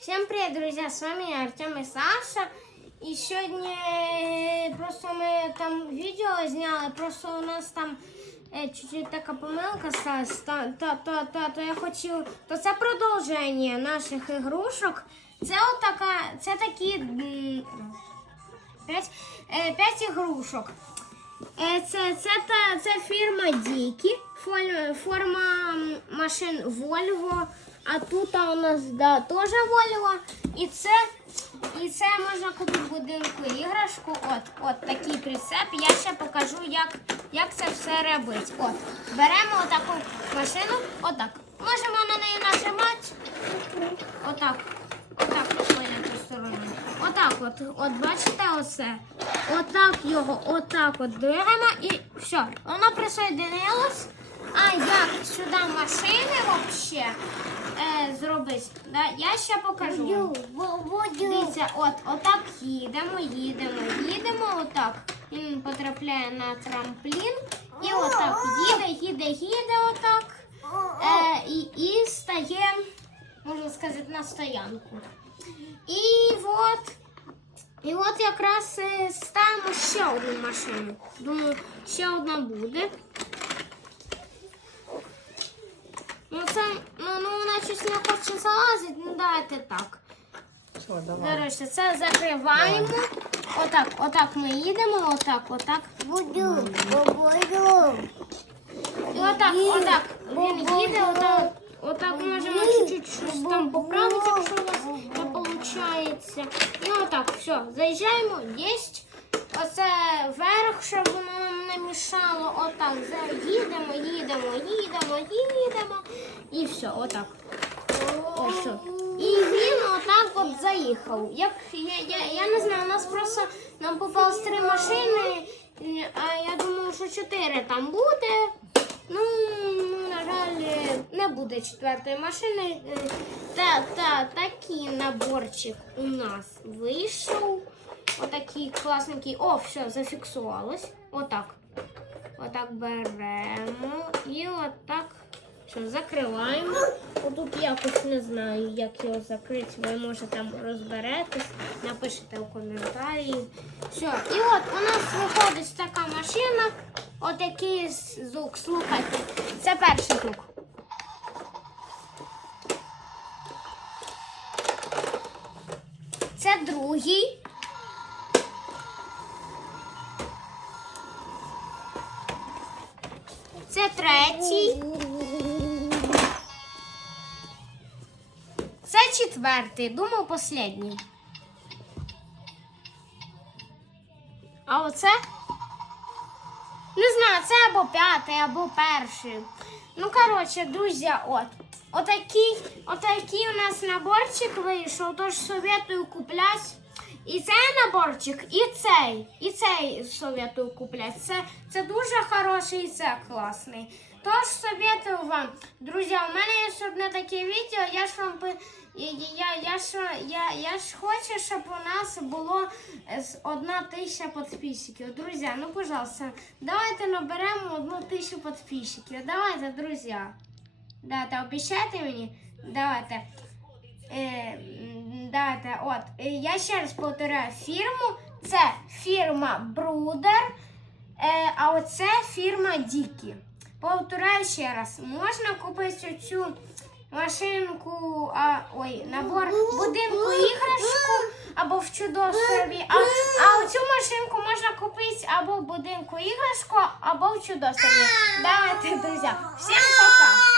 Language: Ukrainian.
Всем привет, друзья! С вами Артем и Саша. И сегодня э, просто мы там видео сняли, просто у нас там е, чуть-чуть така помилка сталася. Та, та, та, та, то я хотів. То це продовження наших ігрушок. Це отака, це такі м, п'ять, е, п'ять ігрушок. Це, це, це Дікі, форма машин Volvo, а тут у нас да, теж Volvo. І це, і це можна купити в будинку іграшку. От, от такий прицеп. Я ще покажу, як, як це все робити. От, беремо отаку машину, отак. Можемо на неї нажимати. Отак. Отак, ту сторону. Отак от, от бачите оце? Отак його, отак от двигаємо і все, воно присоединилось. Машини взагалі е, зробити? Да? Я ще покажу. Дивіться, от, отак їдемо, їдемо, їдемо, отак. Він потрапляє на трамплін. І отак їде, їде, їде отак. Е, і, і стає, можна сказати, на стоянку. І от, і от якраз е, ставимо ще одну машину. Думаю, ще одна буде. Ну, це, ну, ну вона щось не хоче залазити, ну давайте так. Все, давай. Коротше, це закриваємо. Отак, отак ми їдемо, отак, отак. Буду, буду. І отак, отак. Він їде, отак. Отак можемо чуть-чуть щось там поправити, якщо у вас не виходить. І отак, все, заїжджаємо, єсть. Оце вверх, щоб воно нам. Отак, за- їдемо, їдемо, їдемо. І все, отак. Ось все. І він отак от заїхав. Як я, я, я не знаю, у нас просто нам попалось три машини, а я думав, що чотири там буде. Ну, на жаль, не буде четвертої машини. Та, та, такий наборчик у нас вийшов. Отакий класненький. О, все, зафіксувалось. Отак. Отак беремо і отак. Що, закриваємо. Отут якось не знаю, як його закрити. Ви може там розберетесь, напишете в коментарі. Все, і от у нас виходить така машина. Отакий звук. Слухайте. Це перший звук. Це другий. Це третій. Це четвертий, думав останній. А оце? Не знаю, це або п'ятий, або перший. Ну, коротше, друзі, от. Отакий, отакий у нас наборчик вийшов, тож советую купляти. І цей наборчик, і цей, і цей советую купляти. Це, це дуже хороший і це класний. Тож советую вам. Друзі, у мене є одне таке відео, я ж вам я, я, ж, я, я ж хочу, щоб у нас було е, одна тисяча підписчиків. Друзі, ну пожалуйста, давайте наберемо одну тисячу підписчиків. Давайте, друзі. Давайте, обіцяйте мені. Давайте. Е, давайте, от. Е, Я ще раз повторяю фірму. Це фірма Брудер. Е, а оце фірма Дікі. Повторяю ще раз. Можна купити цю машинку, а, ой, набор будинку іграшку або в чудо-острові. А, а оцю машинку можна купити або в будинку іграшку, або в чудо-острові. Давайте, друзі. Всім пока!